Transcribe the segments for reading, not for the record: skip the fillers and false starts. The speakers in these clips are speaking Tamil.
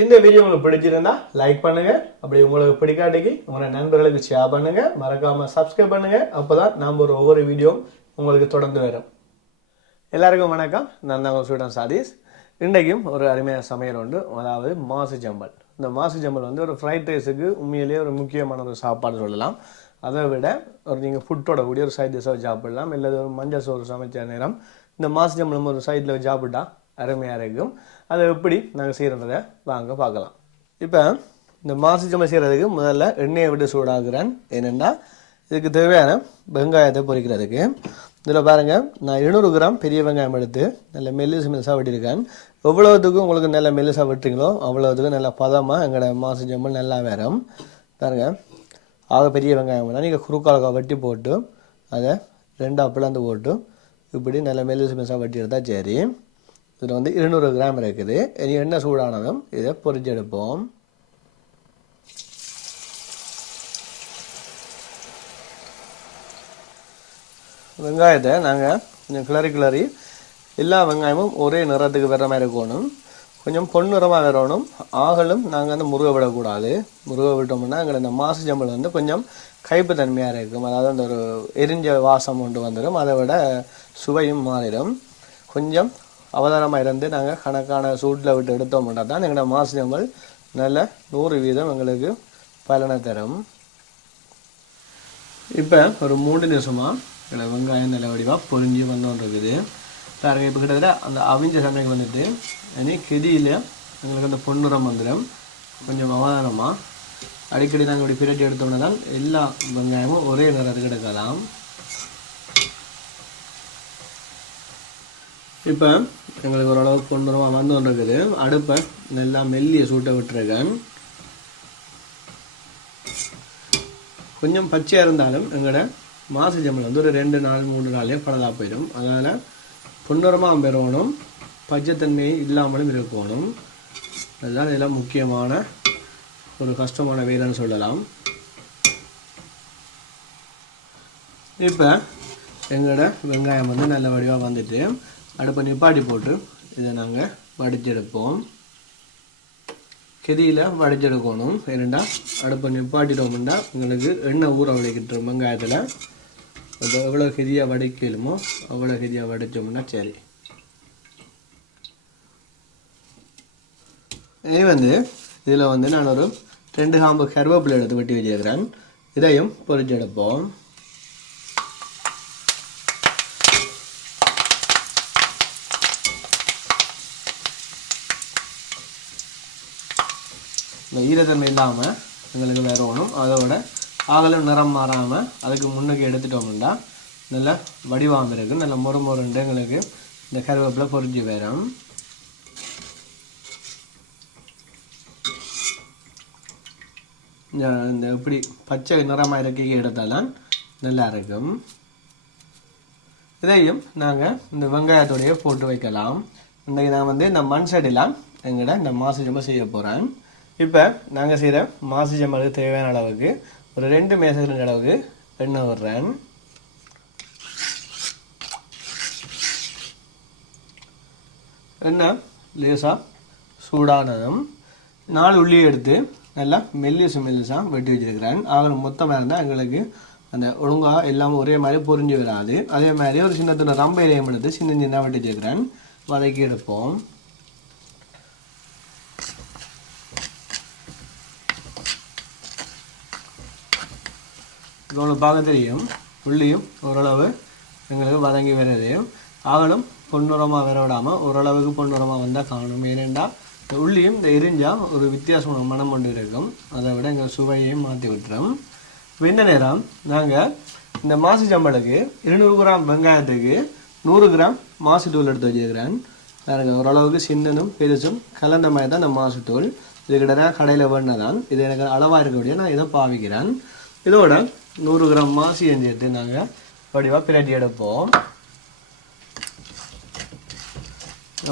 இந்த வீடியோ உங்களுக்கு பிடிச்சிருந்தா லைக் பண்ணுங்க. அப்படி உங்களுக்கு பிடிக்காட்டிக்கு உங்களோட நண்பர்களுக்கு ஷேர் பண்ணுங்க. மறக்காம சப்ஸ்கிரைப் பண்ணுங்க. அப்பதான் நம்ம ஒவ்வொரு வீடியோ உங்களுக்கு தொடர்ந்து வரும். எல்லாருக்கும் வணக்கம். நான் தான் ஸ்டூடெண்ட் சாதீஸ். இன்றைக்கும் ஒரு அருமையான சமையல் உண்டு, அதாவது மாசு ஜம்பல். இந்த மாசு ஜம்பல் வந்து ஒரு ஃப்ரைட் ரைஸுக்கு உண்மையிலேயே ஒரு முக்கியமான ஒரு சாப்பாடு சொல்லலாம். அதை விட ஒரு நீங்கள் ஃபுட்டோட கூடிய ஒரு சைட் டிஷ்ஷாக சாப்பிடலாம். இல்லை ஒரு மஞ்சள் சோறு சமைச்ச நேரம் இந்த மாசு ஜம்பல் ஒரு சைடில் சாப்பிட்டா அருமையாக இருக்கும். அதை எப்படி நாங்கள் செய்கிறத வாங்க பார்க்கலாம். இப்போ இந்த மாசு ஜம்பல் செய்கிறதுக்கு முதல்ல எண்ணெயை விட்டு சூடாக்குறேன். ஏனென்னா இதுக்கு தேவையான வெங்காயத்தை பொரிக்கிறதுக்கு. இதில் பாருங்கள், நான் 200 கிராம் பெரிய வெங்காயம் எடுத்து நல்ல மெல்லிசாக வெட்டியிருக்கேன். எவ்வளோத்துக்கு உங்களுக்கு நல்ல மெல்லிசாக வெட்டுறீங்களோ அவ்வளோத்துக்கு நல்ல பதமாக எங்களோட மாசு ஜம்பல் நல்லா வரும். பாருங்கள், ஆக பெரிய வெங்காயம் தான் நீங்கள் குறுக்காலக்கா வெட்டி போட்டு அதை 2 பிளந்து போட்டு இப்படி நல்ல மெல்லிசாக வெட்டி எடுத்தால் சரி. இதில் வந்து 200 கிராம் இருக்குது. இனி எண்ணெய் சூடானதும் இதை பொரிச்சு எடுப்போம். வெங்காயத்தை நாங்கள் கொஞ்சம் கிளறி எல்லா வெங்காயமும் ஒரே நிறத்துக்கு வர மாதிரி இருக்கணும். கொஞ்சம் பொன்னிறமாக வரணும். ஆகலும் நாங்கள் வந்து முருகை விடக்கூடாது. முருகை விட்டோம்னா எங்களை இந்த மாசு ஜம்பல் வந்து கொஞ்சம் கைப்பு தன்மையாக இருக்கும். அதாவது அந்த ஒரு எரிஞ்ச வாசம் கொண்டு வந்துடும். அதை விட சுவையும் மாறிடும். கொஞ்சம் அவதானமாக இருந்து நாங்கள் கணக்கான சூட்டில் விட்டு எடுத்தோம்னா தான் எங்களோட மாசு ஜம்பல் நல்ல 100% எங்களுக்கு பலனை தரும். இப்போ ஒரு 3 நிமிஷமாக எங்களை வெங்காயம் நல்ல வடிவாக பொரிஞ்சு வந்துருக்குது. பாருங்கள், இப்போ கிட்டத்தட்ட அந்த அவிஞ்ச சமையல் வந்துட்டு இனி கெதியில் எங்களுக்கு அந்த பொன்னிறம் வந்துடும். கொஞ்சம் அவதானமாக அடிக்கடி நாங்கள் இப்படி பிரட்டி எடுத்தோம்னா தான் எல்லா வெங்காயமும் ஒரே நிறத்துக்கு எடுக்கலாம். இப்போ எங்களுக்கு ஓரளவுக்கு பொன்னிறமாக வந்து இருக்குது. அடுப்பை நல்லா மெல்லிய சூட்டை விட்டுருக்கேன். கொஞ்சம் பச்சையாக இருந்தாலும் எங்களோட மாசு ஜம்பல் வந்து ஒரு 2 நாள் 3 நாளே பழதாக போயிடும். அதனால் பொன்னிறமாக பெறணும், பச்சைத்தன்மை இல்லாமலும் இருக்கணும். அதுதான் இதெல்லாம் முக்கியமான ஒரு கஷ்டமான வேலைன்னு சொல்லலாம். இப்போ எங்களோட வெங்காயம் வந்து நல்ல வடிவாக வந்துட்டு அடுப்பை நிப்பாட்டி போட்டு இதை நாங்கள் வடிச்செடுப்போம். கெதியில் வடிச்செடுக்கணும். ஏன்னா அடுப்பை நிப்பாட்டிட்டோம்னா எங்களுக்கு எண்ணெய் ஊற வடிக்கிட்டு வெங்காயத்தில் எவ்வளோ கெதியாக வடிக்கலுமோ அவ்வளோ கெதியாக வடித்தோம்னா சரி. இது வந்து இதில் வந்து நான் ஒரு 2 காம்பு கருவேப்பிலை எடுத்து வெட்டி வச்சுருக்கிறேன். இதையும் பொரிச்செடுப்போம். இந்த ஈரத்தன்மை இல்லாமல் எங்களுக்கு வரணும். அதோட ஆகலும் நிறம் மாறாமல் அதுக்கு முன்னுக்கு எடுத்துட்டோம்னா நல்லா வடிவாமல் இருக்கும். நல்ல மொறுண்டு எங்களுக்கு இந்த கருவேப்பிலை பொரிஞ்சு வரும். இந்த இப்படி பச்சை நிறமாக இறக்கி எடுத்தாலும் நல்லா இருக்கும். இதையும் நாங்கள் இந்த வெங்காயத்தோடைய போட்டு வைக்கலாம். இன்றைக்கு நான் வந்து இந்த மண் சட்டிலாம் எங்கள்கிட்ட இந்த மாசு ஜம்பல் செய்ய போகிறேன். இப்போ நாங்கள் செய்கிற மாசு ஜம்பலுக்கு தேவையான அளவுக்கு ஒரு 2 மேசைகள் அளவுக்கு எண்ணெய் விடுறேன். எண்ணெய் லேசாக சூடானதும் 4 உள்ளி எடுத்து நல்லா மெல்லிசாக வெட்டி வச்சுருக்கிறேன். ஆகலும் மொத்தமாக இருந்தால் எங்களுக்கு அந்த ஒழுங்காக எல்லாம் ஒரே மாதிரி பொரிஞ்சு வராது. அதே மாதிரி ஒரு சின்ன ரம்பை இலையம் எடுத்து சின்ன வெட்டி வச்சுருக்கிறேன். வதக்கி எடுப்போம். இவ்வளோ பார்க்க தெரியும். உள்ளியும் ஓரளவு எங்களுக்கு வதங்கி வருது. ஆகலும் பொன்னிறமாக வர விடாமல் ஓரளவுக்கு பொன்னிறமாக வந்தால் காணும். ஏனெண்டா இந்த உள்ளியும் இந்த எரிஞ்சால் ஒரு வித்தியாசமான மனம் கொண்டு இருக்கும். அதை விட எங்கள் சுவையையும் மாற்றி விட்டுறோம். இந்த நேரம் நாங்கள் இந்த மாசு ஜம்பலுக்கு 200 கிராம் வெங்காயத்துக்கு 100 கிராம் மாசு தூள் எடுத்து வச்சுருக்கிறேன். பாருங்கள், ஓரளவுக்கு சின்னதும் பெருசும் கலந்த மாதிரி தான் இந்த மாசு தூள். இது கிட்ட கடையில் வேணுதான். இது எனக்கு அளவாக இருக்கக்கூடிய நான் இதை பாவிக்கிறேன். இதோட 100 கிராம் மாசியம் சேர்த்து நாங்கள் வடிவாக பிரட்டி எடுப்போம்.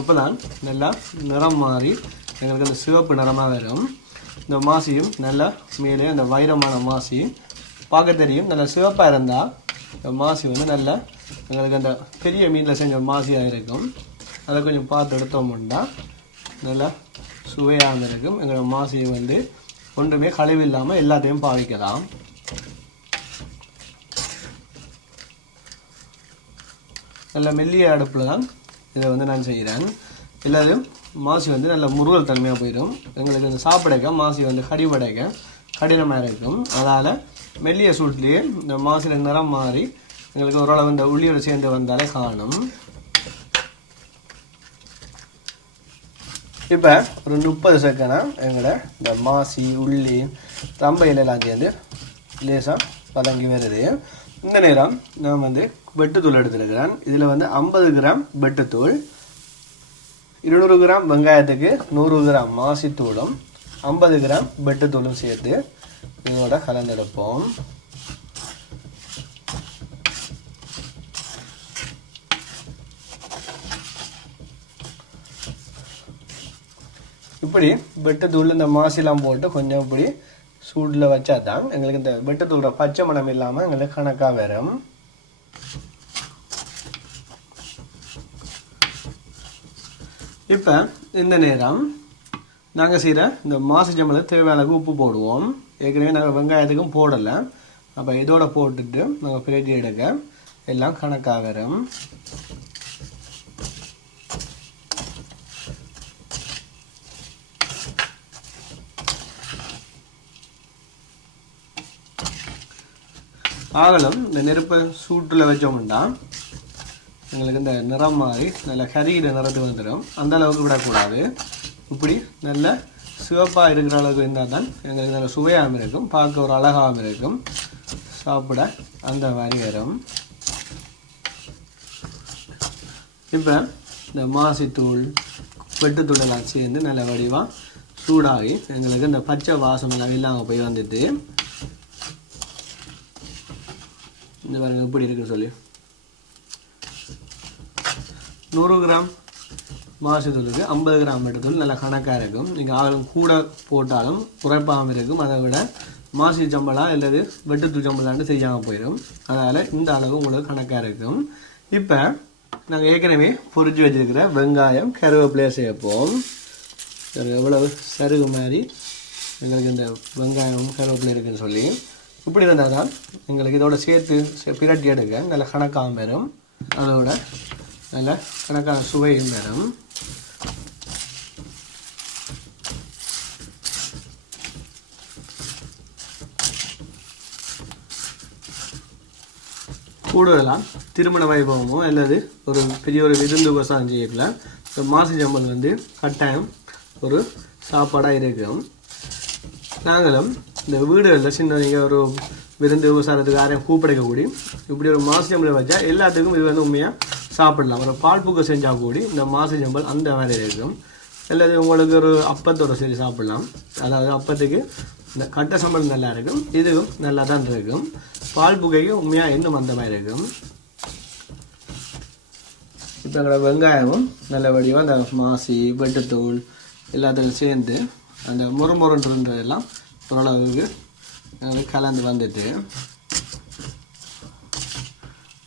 அப்போ தான் நல்லா நிறம் மாறி எங்களுக்கு அந்த சிவப்பு நிறமாக வரும். இந்த மாசியும் நல்லா மேலே அந்த வைரமான மாசி பார்க்க தெரியும். நல்லா சிவப்பாக இருந்தால் இந்த மாசி வந்து நல்லா எங்களுக்கு அந்த பெரிய மீனில் செஞ்ச மாசியாக இருக்கும். அதை கொஞ்சம் பார்த்து எடுத்தோம்னா நல்லா சுவையாக இருக்கும். எங்களோட மாசியை வந்து ஒன்றுமே கழிவில்லாமல் எல்லாத்தையும் பாவிக்கலாம். நல்ல மெல்லிய அடுப்பில் தான் இதை வந்து நான் செய்கிறேன். எல்லாரும் மாசி வந்து நல்ல முருகல் தன்மையாக போயிடும். எங்களுக்கு வந்து சாப்பிடைக்க மாசி வந்து கடிபடைக்க கடினமாக இருக்கும். அதனால் மெல்லிய சூட்லேயே இந்த மாசியில் நிறம் மாறி எங்களுக்கு ஓரளவு இந்த உள்ளியோடு சேர்ந்து வந்தாலே காணும். இப்போ ஒரு 30 செகண்டாக எங்களோட இந்த மாசி உள்ளி ரம்பையிலெல்லாம் சேர்ந்து லேசாக பதங்கி வருது. இந்த நேரம் நான் வந்து வெட்டுத்தூள் எடுத்துருக்கிறேன். இதில் வந்து 50 கிராம் வெட்டுத்தூள், 200 கிராம் வெங்காயத்துக்கு 100 கிராம் மாசித்தூளும் 50 கிராம் வெட்டுத்தூளும் சேர்த்து இதோட கலந்தெடுப்போம். இப்படி வெட்டுத்தூள் இந்த மாசிலாம் போட்டு கொஞ்சம் இப்படி சூடில் வச்சா தான் எங்களுக்கு இந்த வெட்டுத்தூளோட பச்சை மணம் இல்லாமல் எங்களுக்கு கணக்காக வரும். இப்போ இந்த நேரம் நாங்கள் செய்கிற இந்த மாசி சம்பளை தேவையான உப்பு போடுவோம். ஏற்கனவே நாங்கள் வெங்காயத்துக்கும் போடலை. அப்போ இதோட போட்டுட்டு நாங்கள் பிரட்டி எடுக்க எல்லாம் கணக்காக வரும். ஆகலும் இந்த நெருப்பை சூட்டில் வச்சோம்னா எங்களுக்கு இந்த நிறம் மாதிரி நல்ல கரிகிற நிறத்து வந்துடும். அந்த அளவுக்கு விடக்கூடாது. இப்படி நல்ல சிவப்பாக இருக்கிற அளவுக்கு இருந்தால் தான் எங்களுக்கு நல்ல சுவையாகவும் இருக்கும், பார்க்க ஒரு அழகாகவும் இருக்கும், சாப்பிட அந்த மாதிரி வரும். இப்போ இந்த மாசித்தூள் வெட்டுத்தூள் எல்லாம் சேர்ந்து நல்ல வடிவாக சூடாகி எங்களுக்கு இந்த பச்சை வாசம் எல்லாம் இல்லாமல் போய் வந்துட்டு இந்த பாருங்க எப்படி இருக்குன்னு சொல்லி 100 கிராம் மாசித்தூளுக்கு 50 கிராம் வெட்டுத்தூள் நல்ல கணக்காக இருக்கும். நீங்கள் ஆளும் கூட போட்டாலும் குறைப்பாகவும் இருக்கும். அதை விட மாசி சம்பளா அல்லது வெட்டுத்தூள் சம்பளான்னு செய்யாமல் போயிடும். அதனால் இந்த அளவு உங்களுக்கு கணக்காக இருக்கும். இப்போ நாங்கள் ஏற்கனவே பொரிச்சு வச்சுருக்கிற வெங்காயம் கருவேப்பிலையை சேர்ப்போம். எவ்வளவு சருகு மாதிரி எங்களுக்கு இந்த வெங்காயம் கருவேப்பிலை இருக்குன்னு சொல்லி இப்படி இருந்தால் தான் எங்களுக்கு இதோட சேர்த்து பிரட்டி எடுக்க நல்ல கணக்காக வரும். அதோட நல்ல கணக்கான சுவையும் வரும். கூடுதலாக திருமண வைபவமோ அல்லது ஒரு பெரிய ஒரு விருந்து உபசாரம் செய்யல இந்த மாசி சம்பல் வந்து கட்டாயம் ஒரு சாப்பாடாக இருக்கும். நாங்களும் இந்த வீடுகளில் சின்ன நீங்கள் ஒரு விருந்து உபசாரத்துக்கு யாரையும் கூப்பிடக்கூடி இப்படி ஒரு மாசி சம்பளை வச்சா எல்லாத்துக்கும் இது வந்து உண்மையாக சாப்பிடலாம். ஒரு பால் பூக்க செஞ்சால் கூடி இந்த மாசி சம்பல் அந்த மாதிரி இருக்கும். அல்லது உங்களுக்கு ஒரு அப்பத்தோட சரி சாப்பிடலாம். அதாவது அப்பத்துக்கு இந்த கட்டை சம்பளம் நல்லா இருக்கும், இதுவும் நல்லா தான் இருக்கும். பால் புகைக்கு உண்மையாக இன்னும் அந்த மாதிரி இருக்கும். இப்போ எங்களோட வெங்காயமும் நல்ல வடிவாக அந்த மாசி வெட்டுத்தூள் எல்லாத்துக்கும் சேர்ந்து அந்த முறுமுறுன்றதெல்லாம் ஓரளவுக்கு கலந்து வந்துட்டு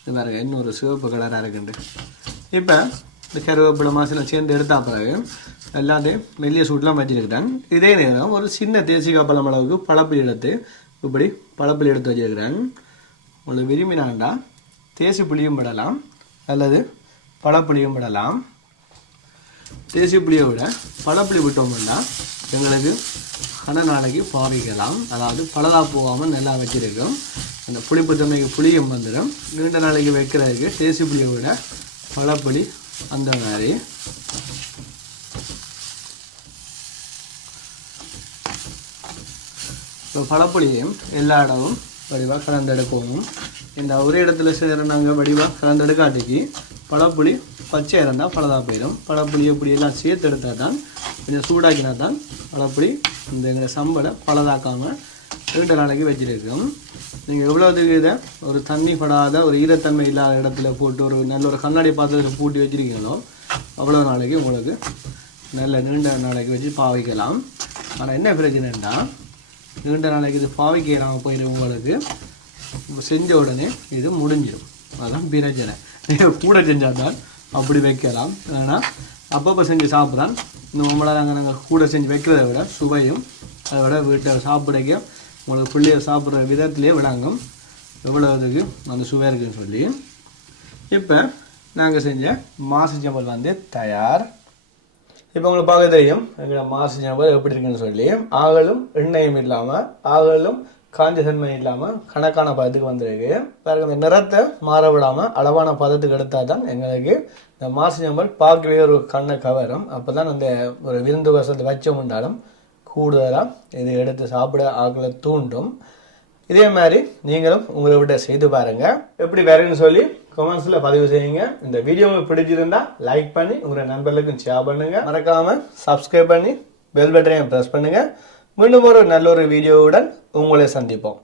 இது பாருங்க இன்னொரு சிவப்பு கலராக இருக்குண்டு. இப்போ இந்த கருவேப்பிலை மாசிலாம் சேர்ந்து எடுத்தா பிறகு எல்லாத்தையும் மெல்லிய சூட்லாம் வச்சுருக்கிறேன். இதே நேரம் ஒரு சின்ன தேசிக்காய் பழம் அளவுக்கு பழப்பில் எடுத்து இப்படி பழப்பில் எடுத்து வச்சுருக்கிறேன். உங்களுக்கு விரும்பினாண்டா தேசி புளியும் விடலாம் அல்லது பழப்புளியும் விடலாம். தேசி புளியை விட பழப்புளி விட்டோம்னா எங்களுக்கு கன நாளைக்கு பாவிக்கலாம். அதாவது பழதா போகாமல் நல்லா வச்சிருக்கும். அந்த புளிப்பு தன்மைக்கு புளியும் வந்துடும். நீண்ட நாளைக்கு வைக்கிறதுக்கு தேசி புளியை விட பழப்புளி அந்த மாதிரி. இப்போ பழப்புளியையும் எல்லா இடமும் வடிவாக கலந்தெடுக்கவும். இந்த ஒரு இடத்துல செய்கிற நாங்கள் வடிவாக கலந்தெடுக்காட்டிக்கு பழப்புளி பச்சை இருந்தால் பழதாக போயிடும். பழப்புளி இப்படி எல்லாம் சேர்த்து எடுத்தால் தான் கொஞ்சம் சூடாக்கினா தான் பழப்புளி இந்த எங்களை சம்பளை பழதாக்காமல் 2 நாளைக்கு வச்சுருக்கோம். நீங்கள் எவ்வளோதுக்கு இதை ஒரு தண்ணி படாத ஒரு ஈரத்தன்மை இல்லாத இடத்துல போட்டு ஒரு நல்ல ஒரு கண்ணாடி பாத்திரத்தில் பூட்டி வச்சுருக்கீங்களோ அவ்வளோ நாளைக்கு உங்களுக்கு நல்ல நீண்ட நாளைக்கு வச்சு பாவிக்கலாம். ஆனால் என்ன பிரச்சனைன்னா நீண்ட நாளைக்கு இது பாவிக்கலாம் போயிடும். உங்களுக்கு செஞ்ச உடனே இது முடிஞ்சிடும். அதுதான் பிரச்சனை. நீங்கள் கூட செஞ்சால் தான் அப்படி வைக்கலாம். ஆனால் அப்பப்போ செஞ்சு சாப்பிட்றான். இந்த மாம்பழம் நாங்கள் கூட செஞ்சு வைக்கிறத விட சுவையும் அதை விட வீட்டில் சாப்பிடைக்க உங்களுக்கு பிள்ளைய சாப்பிட்ற விதத்துலேயே விளங்கும் எவ்வளோ இதுக்கு அந்த சுவை இருக்குன்னு சொல்லி. இப்போ நாங்கள் செஞ்ச மாசி சம்பல் வந்து தயார். இப்போ உங்களுக்கு பார்க்க தெரியும் எங்களோட மாசி சம்பல் எப்படி இருக்குன்னு சொல்லி. ஆகலும் எண்ணெயும் இல்லாமல் ஆகலும் காஞ்ச தன்மை இல்லாமல் கணக்கான பதத்துக்கு வந்துருக்கு. வேறு இந்த நிறத்தை மாற விடாமல் அளவான பதத்துக்கு எடுத்தால் தான் எங்களுக்கு இந்த மாசி சம்பல் பார்க்கவே ஒரு கண்ணை கவரும். அப்போ தான் அந்த ஒரு விருந்து வசத்தை வச்சோம்னாலும் கூடுதலாக இதை எடுத்து சாப்பிட ஆக்களை தூண்டும். இதே மாதிரி நீங்களும் உங்களை விட செய்து பாருங்கள். எப்படி வேறுன்னு சொல்லி கமெண்ட்ஸில் பதிவு செய்யுங்க. இந்த வீடியோ உங்களுக்கு பிடிச்சிருந்தா லைக் பண்ணி உங்களோட நண்பர்களுக்கும் ஷேர் பண்ணுங்கள். மறக்காமல் சப்ஸ்கிரைப் பண்ணி பெல் பட்டனையும் ப்ரெஸ் பண்ணுங்கள். மீண்டும் ஒரு நல்ல ஒரு வீடியோவுடன் உங்களை சந்திப்போம்.